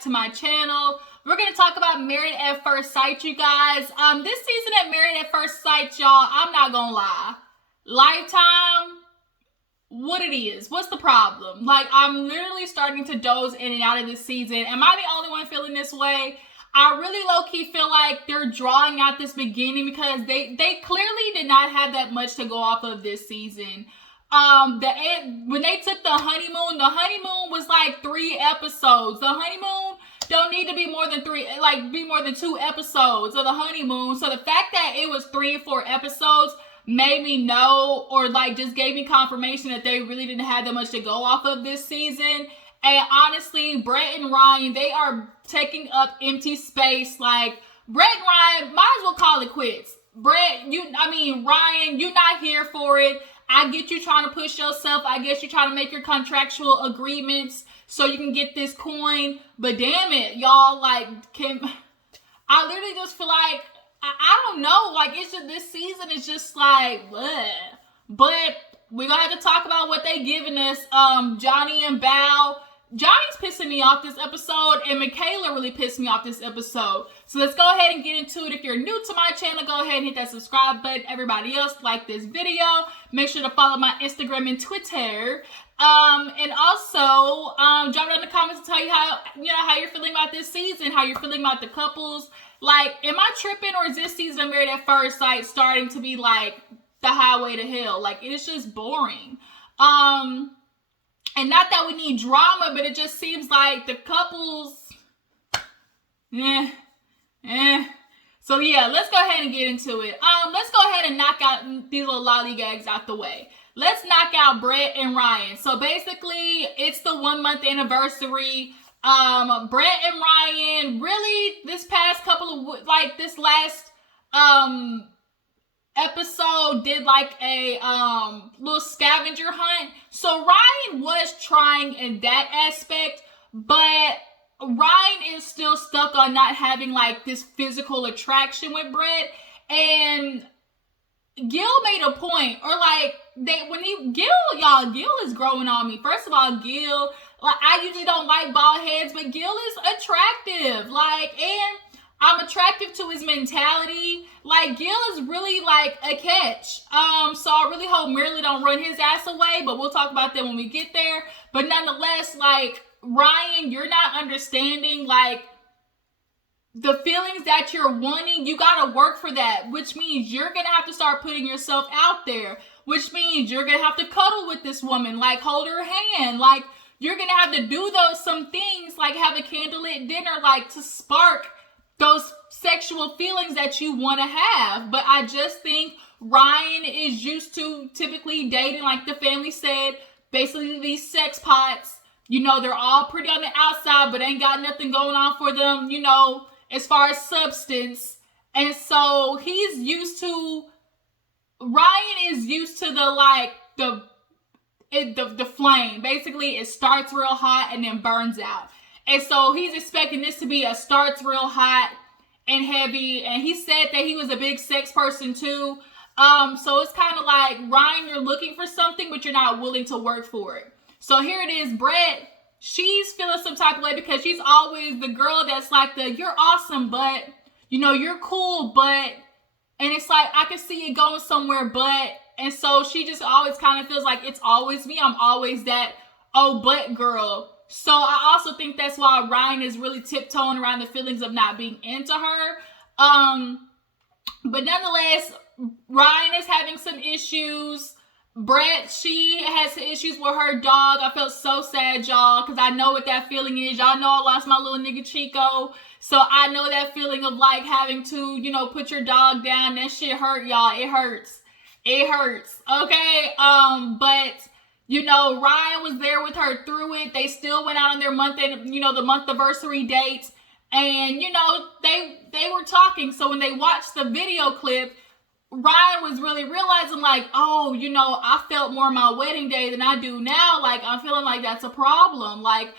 back to my channel. We're going to talk about Married at First Sight, you guys. This season at Married at First Sight, y'all, I'm not going to lie. Lifetime, what it is. What's the problem? Like, I'm literally starting to doze in and out of this season. Am I the only one feeling this way? I really low-key feel like they're drawing out this beginning because they clearly did not have that much to go off of this season. When they took the honeymoon was like 3 episodes. The honeymoon don't need to be more than 2 episodes of the honeymoon. So the fact that it was 3 or 4 episodes made me know, or like just gave me confirmation that they really didn't have that much to go off of this season. And honestly, Brett and Ryan, they are taking up empty space. Like, Brett and Ryan, might as well call it quits. Ryan, you're not here for it. I get you trying to push yourself. I guess you're trying to make your contractual agreements so you can get this coin. But damn it, y'all, like, I literally just feel like, I don't know, like, it's just, this season is just like, bleh. But we're gonna have to talk about what they giving us. Johnny and Bao. Johnny's pissing me off this episode, and Michaela really pissed me off this episode. So let's go ahead and get into it. If you're new to my channel, go ahead and hit that subscribe button. Everybody else, like this video. Make sure to follow my Instagram and Twitter. And also, drop down in the comments to tell you how you're feeling about this season, how you're feeling about the couples. Like, am I tripping, or is this season of Married at First Sight starting to be like the highway to hell? Like, it's just boring. And not that we need drama, but it just seems like the couples, So yeah, let's go ahead and get into it. Let's go ahead and knock out these little lollygags out the way. Let's knock out Brett and Ryan. So basically, it's the 1-month anniversary. Brett and Ryan, really, this past couple of, like, this last, episode did like a little scavenger hunt. So Ryan was trying in that aspect, but Ryan is still stuck on not having like this physical attraction with Brett. And Gil made a point, or like Gil is growing on me. First of all, Gil, like, I usually don't like bald heads, but Gil is attractive. Like, and I'm attractive to his mentality. Like, Gil is really like a catch. So I really hope Marilyn don't run his ass away, but we'll talk about that when we get there. But nonetheless, like, Ryan, you're not understanding, like, the feelings that you're wanting. You gotta work for that, which means you're gonna have to start putting yourself out there, which means you're gonna have to cuddle with this woman, like, hold her hand, like, you're gonna have to do some things, like have a candlelit dinner, like, to spark those sexual feelings that you want to have. But I just think Ryan is used to typically dating, like the family said, basically these sex pots. You know, they're all pretty on the outside, but ain't got nothing going on for them, you know, as far as substance. And so Ryan is used to the flame. Basically, it starts real hot and then burns out. And so he's expecting this to be a starts real hot and heavy. And he said that he was a big sex person too. So it's kind of like, Ryan, you're looking for something, but you're not willing to work for it. So here it is, Brett. She's feeling some type of way because she's always the girl that's like you're awesome, but, you know, you're cool, but, and it's like, I can see it going somewhere, but, and so she just always kind of feels like it's always me. I'm always that, oh, but girl. So I also think that's why Ryan is really tiptoeing around the feelings of not being into her. But nonetheless, Ryan is having some issues. Brett, she has some issues with her dog. I felt so sad, y'all, because I know what that feeling is. Y'all know I lost my little nigga Chico. So I know that feeling of like having to, you know, put your dog down. That shit hurt, y'all. It hurts. It hurts. Okay. But you know, Ryan was there with her through it. They still went out on their the month anniversary date. And, you know, they were talking. So when they watched the video clip, Ryan was really realizing like, oh, you know, I felt more my wedding day than I do now. Like, I'm feeling like that's a problem. Like,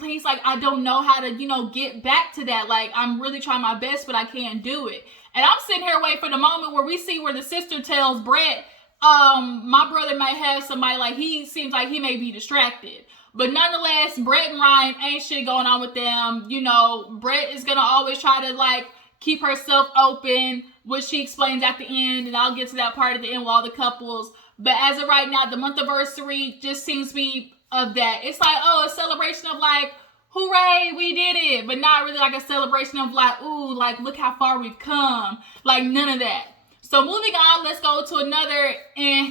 he's like, I don't know how to, you know, get back to that. Like, I'm really trying my best, but I can't do it. And I'm sitting here waiting for the moment where we see where the sister tells Brett, my brother might have somebody, like, he seems like he may be distracted. But nonetheless, Brett and Ryan ain't shit going on with them. You know, Brett is gonna always try to like keep herself open, which she explains at the end, and I'll get to that part at the end with all the couples. But as of right now, the month anniversary just seems to be of that. It's like, oh, a celebration of like, hooray, we did it, but not really like a celebration of like, ooh, like look how far we've come. Like none of that. So moving on, let's go to another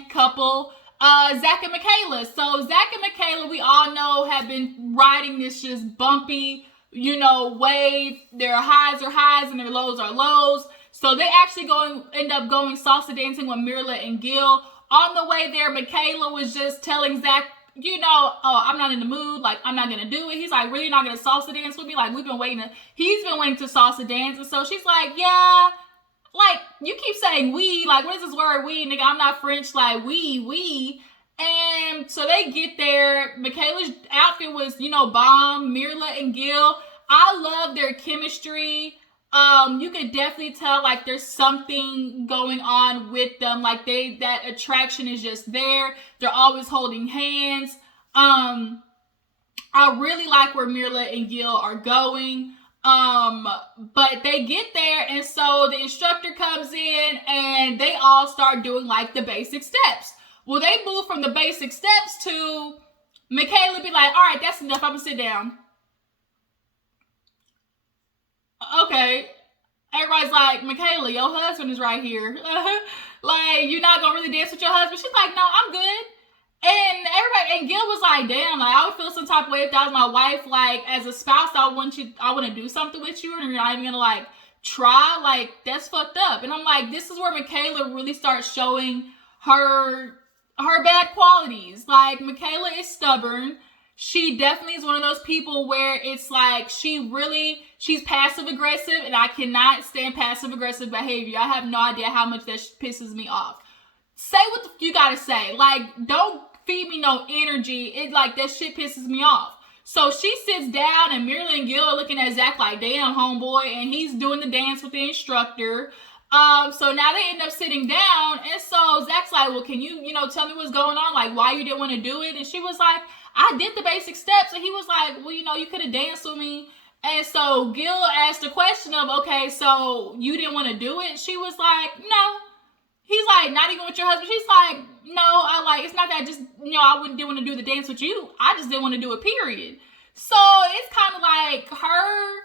couple. Zach and Michaela. So Zach and Michaela, we all know, have been riding this just bumpy, you know, wave. Their highs are highs and their lows are lows. So they actually end up going salsa dancing with Mirla and Gil. On the way there, Michaela was just telling Zach, you know, oh, I'm not in the mood. Like, I'm not going to do it. He's like, really not going to salsa dance with me? Like, he's been waiting to salsa dance. And so she's like, yeah, like, you keep saying we, like, what is this word, we, nigga, I'm not French, like, we, and so they get there. Michaela's outfit was, you know, bomb. Mirla and Gil, I love their chemistry. You could definitely tell, like, there's something going on with them, like, that attraction is just there. They're always holding hands. I really like where Mirla and Gil are going. But they get there, and so the instructor comes in and they all start doing like the basic steps. Well, they move from the basic steps to Michaela be like, all right, that's enough, I'm gonna sit down. Okay. Everybody's like, Michaela, your husband is right here. Like, you're not gonna really dance with your husband? She's like, no, I'm good. And Gil was like, damn, like, I would feel some type of way if that was my wife. Like, as a spouse, I want to do something with you, and you're not even gonna like try. Like, that's fucked up. And I'm like, this is where Michaela really starts showing her bad qualities. Like, Michaela is stubborn. She definitely is one of those people where it's like she's passive aggressive, and I cannot stand passive aggressive behavior. I have no idea how much that pisses me off. Say what you gotta say. Like, don't feed me no energy. It like that shit pisses me off. So she sits down, and Mirla and Gil are looking at Zach like, damn, homeboy, and he's doing the dance with the instructor. So now they end up sitting down, and so Zach's like, well, can you tell me what's going on? Like, why you didn't want to do it? And she was like, I did the basic steps. And he was like, well, you could have danced with me. And so Gil asked the question of, okay, so you didn't want to do it? She was like, no. He's like, not even with your husband? She's like, no, it's not that I just, I didn't want to do the dance with you. I just didn't want to do it, period. So it's kind of like her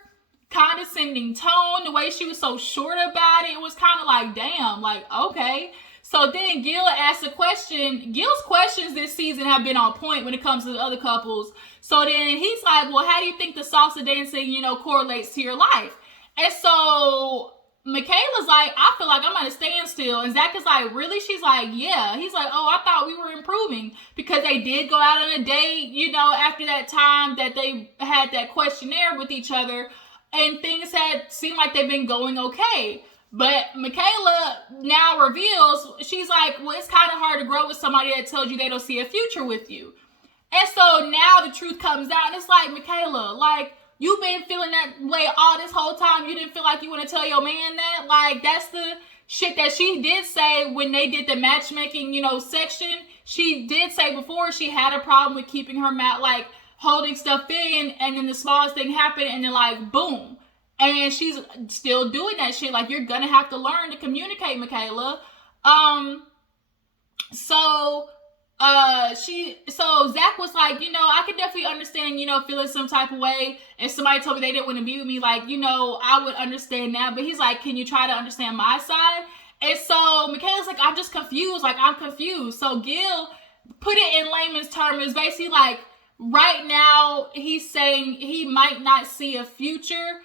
condescending tone, the way she was so short about it was kind of like, damn, like, okay. So then Gil asked a question. Gil's questions this season have been on point when it comes to the other couples. So then he's like, well, how do you think the salsa dancing, correlates to your life? And so Michaela's like, I feel like I'm at a standstill. And Zach is like, really? She's like, yeah. He's like, oh, I thought we were improving. Because they did go out on a date, after that time that they had that questionnaire with each other. And things had seemed like they've been going okay. But Michaela now reveals, she's like, well, it's kind of hard to grow with somebody that tells you they don't see a future with you. And so now the truth comes out, and it's like, Michaela, like, you've been feeling that way all this whole time. You didn't feel like you want to tell your man that? Like, that's the shit that she did say when they did the matchmaking, section. She did say before she had a problem with keeping her mouth, like, holding stuff in, and then the smallest thing happened, and then, like, boom. And she's still doing that shit. Like, you're gonna have to learn to communicate, Michaela. So Zach was like, I could definitely understand, feeling some type of way. If somebody told me they didn't want to be with me, like, I would understand that. But he's like, can you try to understand my side? And so Michaela's like, I'm just confused. Like, I'm confused. So Gil put it in layman's terms, is basically like, right now he's saying he might not see a future,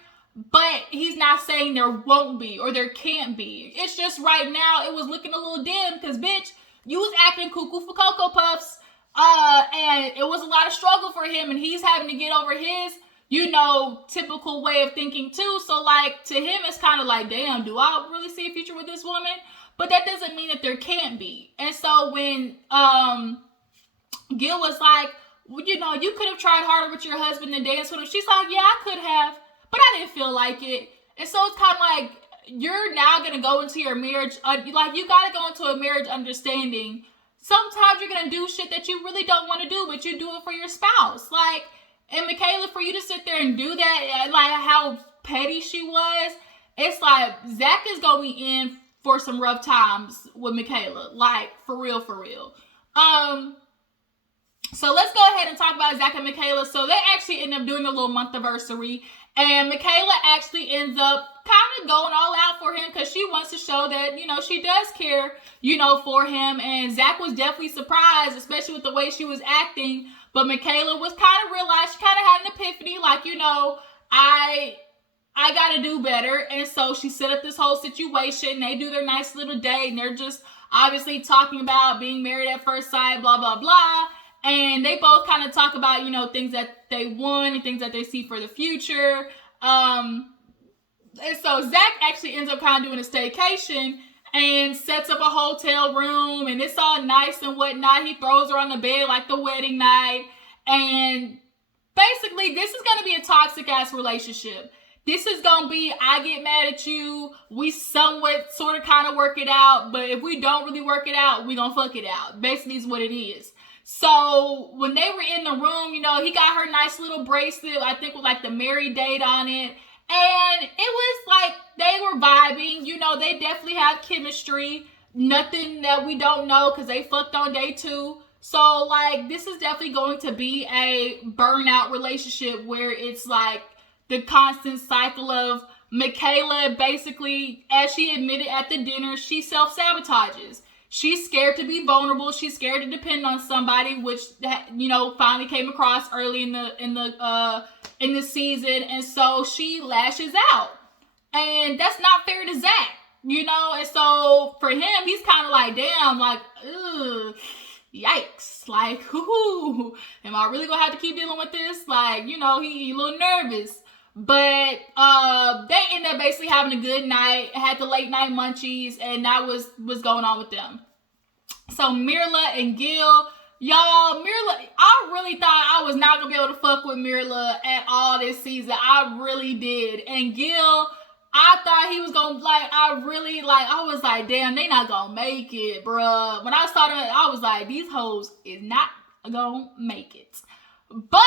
but he's not saying there won't be or there can't be. It's just right now it was looking a little dim because, bitch, you was acting cuckoo for Cocoa Puffs. And it was a lot of struggle for him, and he's having to get over his, typical way of thinking too. So, like, to him, it's kind of like, damn, do I really see a future with this woman? But that doesn't mean that there can't be. And so when Gil was like, well, you could have tried harder with your husband than dance with him. She's like, yeah, I could have, but I didn't feel like it. And so it's kind of like, you're now going to go into your marriage, like, you got to go into a marriage understanding sometimes you're going to do shit that you really don't want to do, but you do it for your spouse. Like, and Michaela, for you to sit there and do that, like how petty she was, it's like Zach is going to be in for some rough times with Michaela. Like, for real, for real. So let's go ahead and talk about Zach and Michaela. So they actually end up doing a little month anniversary. And Michaela actually ends up kind of going all out for him because she wants to show that, you know, she does care, you know, for him. And Zach was definitely surprised, especially with the way she was acting. But Michaela was kind of realized, she kind of had an epiphany, like, you know, I got to do better. And so she set up this whole situation. They do their nice little date, and they're just obviously talking about being married at first sight, blah, blah, blah. And they both kind of talk about, you know, things that they want and things that they see for the future. And so Zach actually ends up kind of doing a staycation and sets up a hotel room, and it's all nice and whatnot. He throws her on the bed like the wedding night. And basically, this is going to be a toxic ass relationship. This is going to be, I get mad at you. We somewhat sort of kind of work it out. But if we don't really work it out, we going to fuck it out. Basically is what it is. So when they were in the room, you know, he got her nice little bracelet, I think with like the married date on it. And it was like they were vibing. You know, they definitely have chemistry. Nothing that we don't know because they fucked on day 2. So like this is definitely going to be a burnout relationship where it's like the constant cycle of Michaela basically, as she admitted at the dinner, she self-sabotages. She's scared to be vulnerable. She's scared to depend on somebody, which, you know, finally came across early in the season, and so she lashes out, and that's not fair to Zach, you know. And so for him, he's kind of like, damn, like, ugh, yikes, like, whoo, am I really gonna have to keep dealing with this? Like, you know, he a little nervous. But they ended up basically having a good night, had the late night munchies, and that was going on with them. So Mirla and Gil, y'all, Mirla, I really thought I was not going to be able to fuck with Mirla at all this season. I really did. And Gil, I thought he was going to, like, I was like, damn, they not going to make it, bruh. When I saw them, I was like, these hoes is not going to make it. But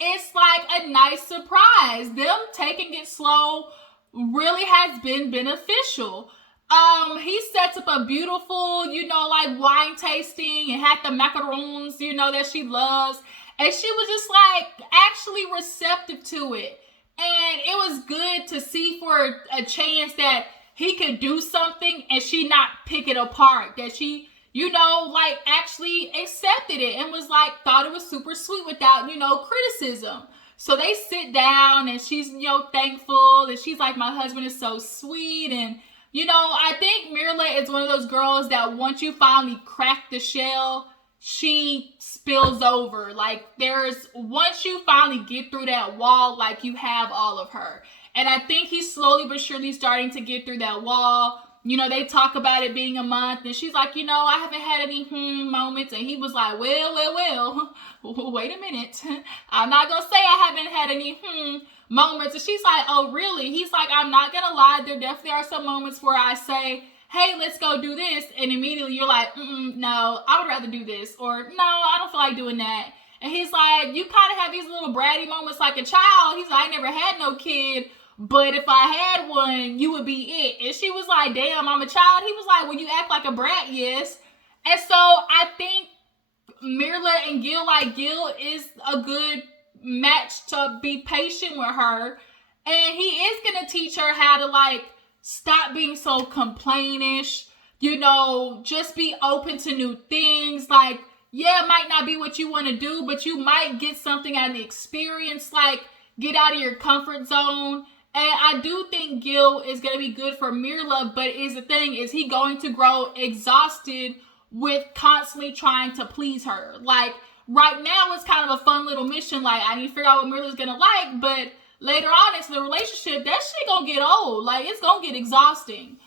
it's like a nice surprise. Them taking it slow really has been beneficial. He sets up a beautiful, you know, like wine tasting and had the macarons, you know, that she loves. And she was just like actually receptive to it. And it was good to see for a chance that he could do something and she not pick it apart. That she, you know, like actually accepted it and was like, thought it was super sweet without, you know, criticism. So they sit down and she's, you know, thankful. And she's like, my husband is so sweet. And, you know, I think Mirla is one of those girls that once you finally crack the shell, she spills over. Like once you finally get through that wall, like you have all of her. And I think he's slowly but surely starting to get through that wall. You know, they talk about it being a month, and she's like, you know, I haven't had any moments. And he was like, well, wait a minute. I'm not going to say I haven't had any moments. And she's like, oh, really? He's like, I'm not going to lie. There definitely are some moments where I say, hey, let's go do this. And immediately you're like, no, I would rather do this. Or, no, I don't feel like doing that. And he's like, you kind of have these little bratty moments like a child. He's like, I never had no kid. But if I had one, you would be it. And she was like, damn, I'm a child. He was like, well, you act like a brat, yes. And so I think Mirla and Gil, like Gil is a good match to be patient with her. And he is going to teach her how to like stop being so complainish, you know, just be open to new things. Like, yeah, it might not be what you want to do, but you might get something out of the experience, like get out of your comfort zone. And I do think Gil is going to be good for Mirla, but is he going to grow exhausted with constantly trying to please her? Like, right now it's kind of a fun little mission, like, I need to figure out what Mirla's going to like, but later on into the relationship, that shit going to get old. Like, it's going to get exhausting.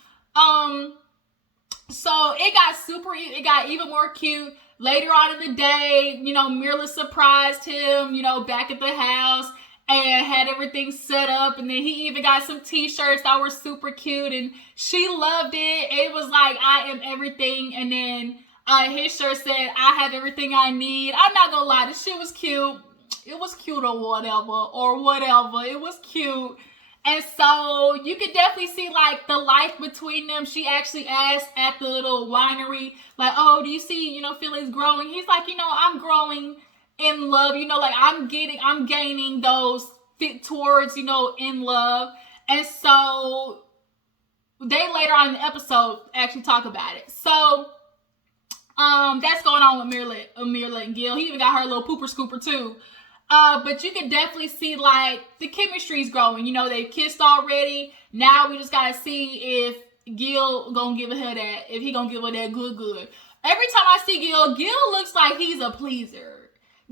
So it got even more cute. Later on in the day, you know, Mirla surprised him, you know, back at the house. and had everything set up, and then he even got some t-shirts that were super cute, and she loved it. It was like, I am everything. And then his shirt said, I have everything I need. I'm not gonna lie, this shit was cute. It was cute or whatever. It was cute. And so you could definitely see like the life between them. She actually asked at the little winery, like, oh, do you see, feelings growing? He's like, I'm growing in love, like I'm gaining those fit towards, in love. And so they later on in the episode actually talk about it. So that's going on with Mirla and Gil. He even got her little pooper scooper too. But you can definitely see like the chemistry's growing. They've kissed already. Now we just gotta see if Gil gonna give her that, if he gonna give her that good. Every time I see Gil looks like he's a pleaser.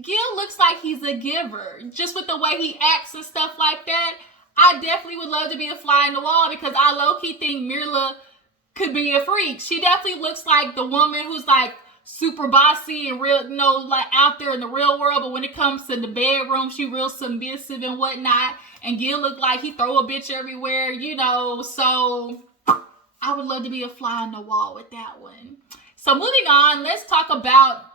Gil looks like he's a giver. Just with the way he acts and stuff like that, I definitely would love to be a fly in the wall, because I low-key think Mirla could be a freak. She definitely looks like the woman who's like super bossy and real, like out there in the real world, but when it comes to the bedroom, she real submissive and whatnot. And Gil looked like he throw a bitch everywhere, so I would love to be a fly on the wall with that one. So moving on, let's talk about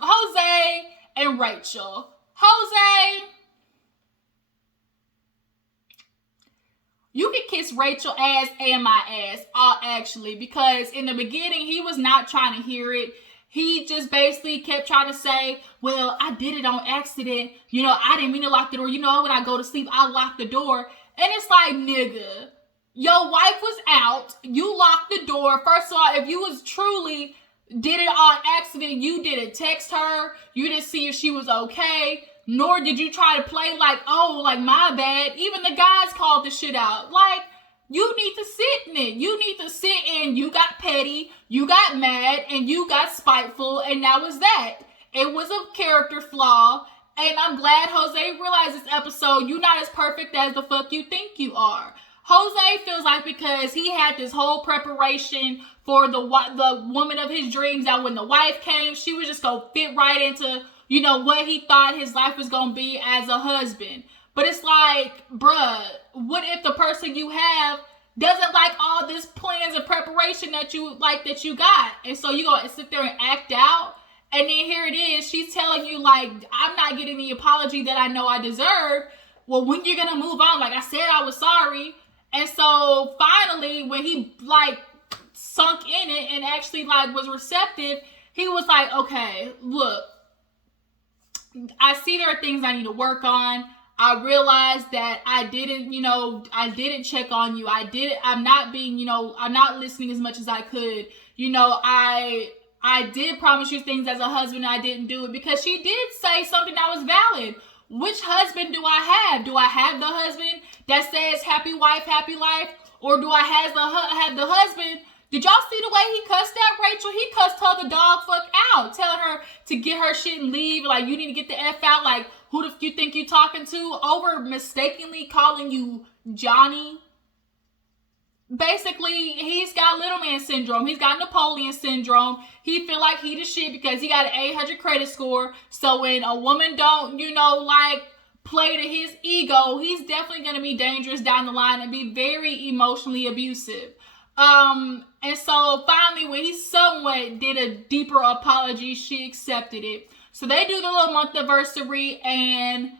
Jose and Rachel. Jose, you can kiss Rachel ass and my ass, actually, because in the beginning, he was not trying to hear it. He just basically kept trying to say, well, I did it on accident. I didn't mean to lock the door. When I go to sleep, I lock the door. And it's like, nigga, your wife was out. You locked the door. First of all, if you was truly did it on accident, you didn't text her. You didn't see if she was okay. Nor did you try to play like, oh, like my bad. Even the guys called the shit out. Like, you need to sit in it. You need to sit in. You got petty. You got mad. And you got spiteful. And that was that. It was a character flaw. And I'm glad Jose realized this episode, you're not as perfect as the fuck you think you are. Jose feels like because he had this whole preparation for the woman of his dreams, that when the wife came, she was just going to fit right into, what he thought his life was going to be as a husband. But it's like, bruh, what if the person you have doesn't like all this plans and preparation that you got? And so you going to sit there and act out. And then here it is. She's telling you, like, I'm not getting the apology that I know I deserve. Well, when you're going to move on? Like I said, I was sorry. And so finally, when he like sunk in it and actually like was receptive, he was like, okay, look, I see there are things I need to work on. I realized that I didn't check on you. I'm not listening as much as I could. I did promise you things as a husband and I didn't do it, because she did say something that was valid. Which husband do I have? Do I have the husband that says happy wife, happy life? Or do I have the husband? Did y'all see the way he cussed at Rachel? He cussed her the dog fuck out, telling her to get her shit and leave. Like, you need to get the F out. Like, who the f you think you talking to? Over mistakenly calling you Johnny. Basically, he's got little man syndrome. He's got Napoleon syndrome. He feel like he the shit because he got an 800 credit score. So when a woman don't, play to his ego, he's definitely going to be dangerous down the line and be very emotionally abusive. And so finally, when he somewhat did a deeper apology, she accepted it. So they do the little month anniversary, and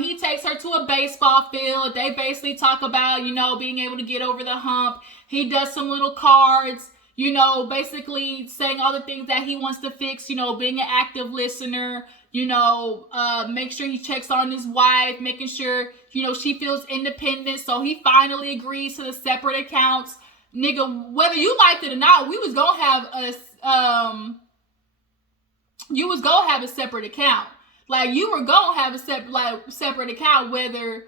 he takes her to a baseball field. They basically talk about, being able to get over the hump. He does some little cards, basically saying all the things that he wants to fix, being an active listener, make sure he checks on his wife, making sure, she feels independent. So he finally agrees to the separate accounts. Nigga, whether you liked it or not, we was gonna have a separate account. Like, you were gonna have a separate account, whether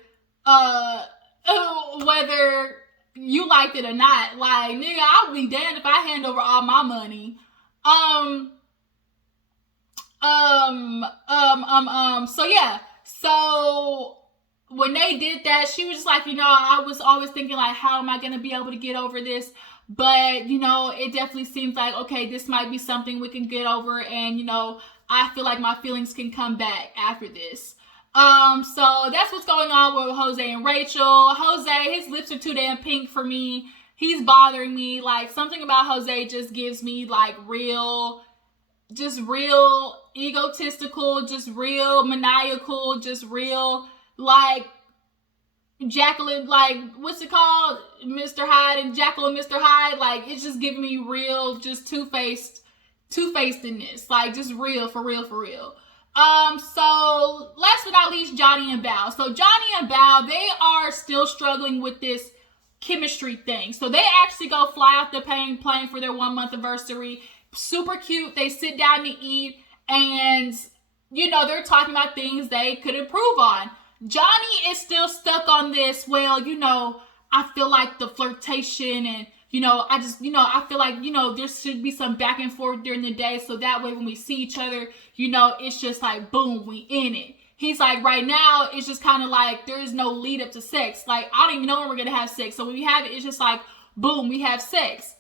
you liked it or not. Like, nigga, I'll be damned if I hand over all my money. So yeah. So when they did that, she was just like, I was always thinking, like, how am I going to be able to get over this? But, it definitely seems like, okay, this might be something we can get over. And, I feel like my feelings can come back after this. So that's what's going on with Jose and Rachel. Jose, his lips are too damn pink for me. He's bothering me. Like, something about Jose just gives me like real egotistical, just real maniacal, just real like Jacqueline, like, what's it called? Mr. Hyde and Jekyll and Mr. Hyde. Like, it's just giving me real, just two-facedness. Like, just real, for real, for real. So last but not least, Johnny and Bao. So Johnny and Bao, they are still struggling with this chemistry thing. So they actually go fly off the plane for their 1 month anniversary. Super cute. They sit down to eat, and they're talking about things they could improve on. Johnny is still stuck on this. Well, I feel like the flirtation and I feel like, there should be some back and forth during the day. So that way when we see each other, it's just like, boom, we in it. He's like, right now, it's just kind of like, there is no lead up to sex. Like, I don't even know when we're going to have sex. So when we have it, it's just like, boom, we have sex.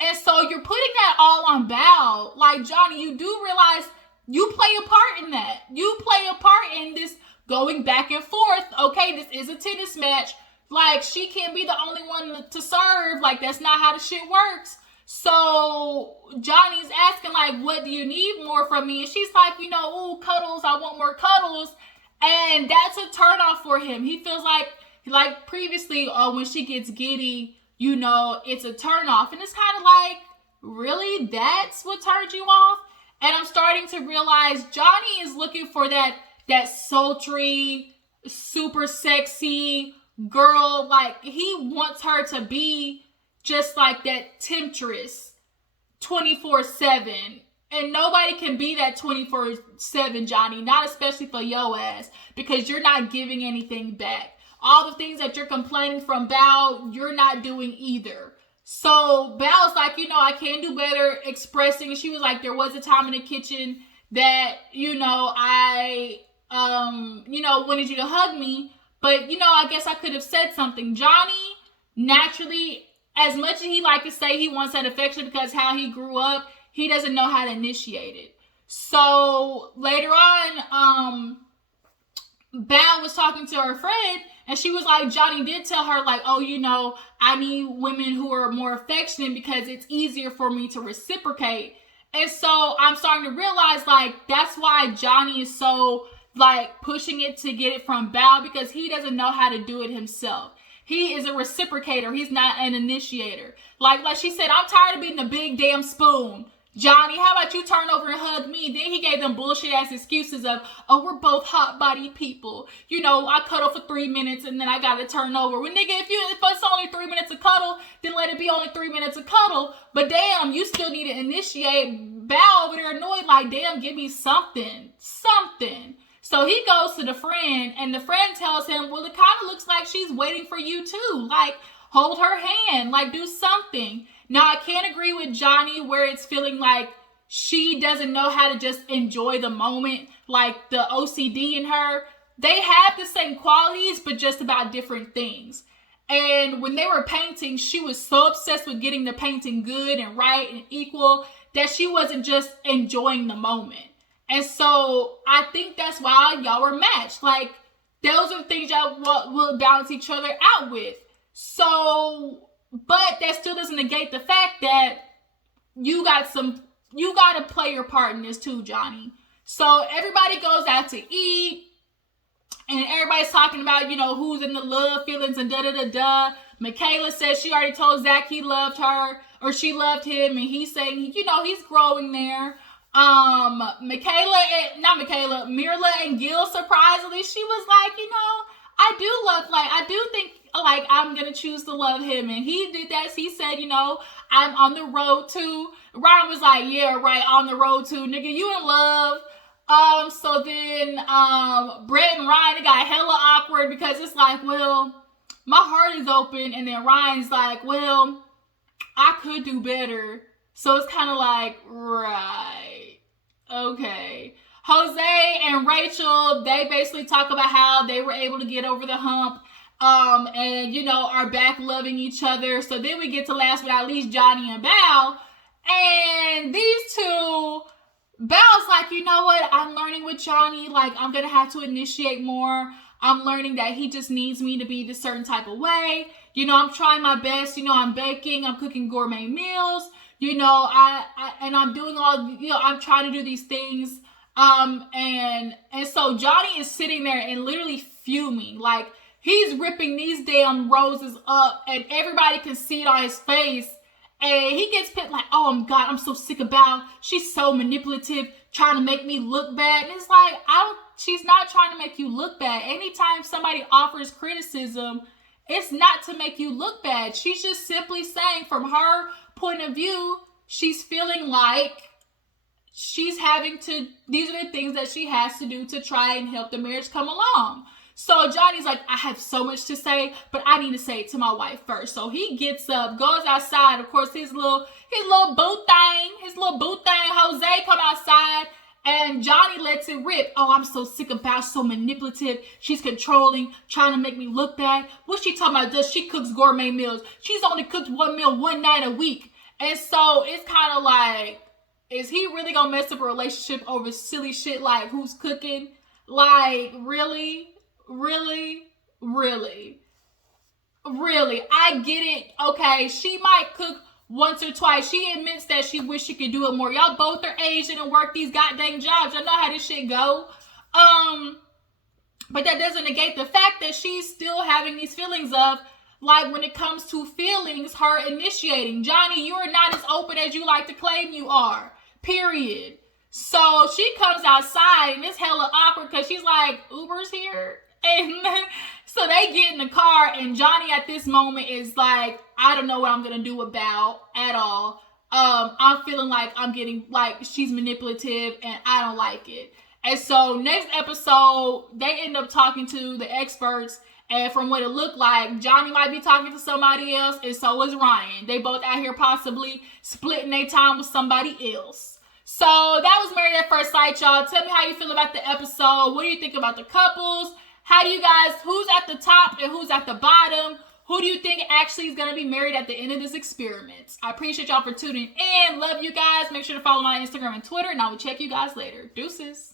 And so you're putting that all on Bao. Like, Johnny, you do realize you play a part in that. You play a part in this going back and forth. Okay, this is a tennis match. Like, she can't be the only one to serve. Like, that's not how the shit works. So Johnny's asking, like, what do you need more from me? And she's like, ooh, cuddles. I want more cuddles. And that's a turnoff for him. He feels like previously, when she gets giddy, it's a turnoff. And it's kind of like, really? That's what turned you off? And I'm starting to realize Johnny is looking for that sultry, super sexy girl. Like, he wants her to be just like that temptress 24/7. And nobody can be that 24/7, Johnny. Not especially for your ass. Because you're not giving anything back. All the things that you're complaining from Bao, you're not doing either. So Bao's like, I can do better expressing. She was like, there was a time in the kitchen that, I, wanted you to hug me. But, I guess I could have said something. Johnny, naturally, as much as he like to say he wants that affection because how he grew up, he doesn't know how to initiate it. So later on, Bao was talking to her friend, and she was like, Johnny did tell her, like, oh, I need women who are more affectionate because it's easier for me to reciprocate. And so I'm starting to realize, like, that's why Johnny is so, like, pushing it to get it from Bao, because he doesn't know how to do it himself. He is a reciprocator. He's not an initiator. Like she said, I'm tired of being the big damn spoon. Johnny, how about you turn over and hug me? Then he gave them bullshit ass excuses of, oh, we're both hot body people. I cuddle for 3 minutes and then I gotta turn over. Well, nigga, if it's only 3 minutes of cuddle, then let it be only 3 minutes of cuddle. But damn, you still need to initiate. Bao over there annoyed, like, damn, give me something. So he goes to the friend, and the friend tells him, well, it kind of looks like she's waiting for you too. Like, hold her hand, like, do something. Now, I can't agree with Johnny where it's feeling like she doesn't know how to just enjoy the moment, like the OCD in her. They have the same qualities, but just about different things. And when they were painting, she was so obsessed with getting the painting good and right and equal that she wasn't just enjoying the moment. And so I think that's why y'all were matched. Like, those are the things y'all will balance each other out with. So, but that still doesn't negate the fact that you got to play your part in this too, Johnny. So everybody goes out to eat, and everybody's talking about, who's in the love feelings and da-da-da-da. Michaela says she already told Zach he loved her, or she loved him, and he's saying, he's growing there. Mirla and Gil, surprisingly, she was like, I do think, like, I'm gonna choose to love him. And he did that. He said, I'm on the road to. Ryan was like, yeah, right, on the road to, nigga, you in love. So then, Brett and Ryan, it got hella awkward because it's like, well, my heart is open. And then Ryan's like, well, I could do better. So it's kind of like, right, okay. Jose and Rachel, they basically talk about how they were able to get over the hump, and, are back loving each other. So then we get to last but not least, Johnny and Bao. And these two, Belle's like, you know what? I'm learning with Johnny. Like, I'm going to have to initiate more. I'm learning that he just needs me to be this certain type of way. You know, I'm trying my best. You know, I'm baking. I'm cooking gourmet meals. You know, and I'm doing all, you know, I'm trying to do these things. And so Johnny is sitting there and literally fuming. Like, he's ripping these damn roses up and everybody can see it on his face. And he gets pissed like, oh God, I'm so sick of Belle. She's so manipulative, trying to make me look bad. And it's like, she's not trying to make you look bad. Anytime somebody offers criticism, it's not to make you look bad. She's just simply saying from her point of view, she's feeling like she's having to, these are the things that she has to do to try and help the marriage come along. So Johnny's like, I have so much to say, but I need to say it to my wife first. So he gets up, goes outside. Of course, his little boo thing, Jose, come outside, and Johnny lets it rip. Oh, I'm so sick of Belle, so manipulative. She's controlling, trying to make me look bad. What's she talking about? Does she cooks gourmet meals? She's only cooked one meal one night a week. And so it's kind of like, is he really gonna mess up a relationship over silly shit like who's cooking? Like, really? Really? I get it. Okay, she might cook once or twice. She admits that she wish she could do it more. Y'all both are Asian and work these goddamn jobs. I know how this shit go. But that doesn't negate the fact that she's still having these feelings of, like, when it comes to feelings, her initiating. Johnny, you are not as open as you like to claim you are. Period. So she comes outside and it's hella awkward because she's like, Uber's here? And so they get in the car and Johnny at this moment is like, I don't know what I'm gonna do about at all. I'm feeling like I'm getting, like, she's manipulative and I don't like it. And so next episode, they end up talking to the experts, and from what it looked like, Johnny might be talking to somebody else, and so is Ryan. They both out here possibly splitting their time with somebody else. So that was Married at First Sight, y'all. Tell me how you feel about the episode. What do you think about the couples? How do you guys, who's at the top and who's at the bottom? Who do you think actually is going to be married at the end of this experiment? I appreciate y'all for tuning in. Love you guys. Make sure to follow my Instagram and Twitter, and I will check you guys later. Deuces.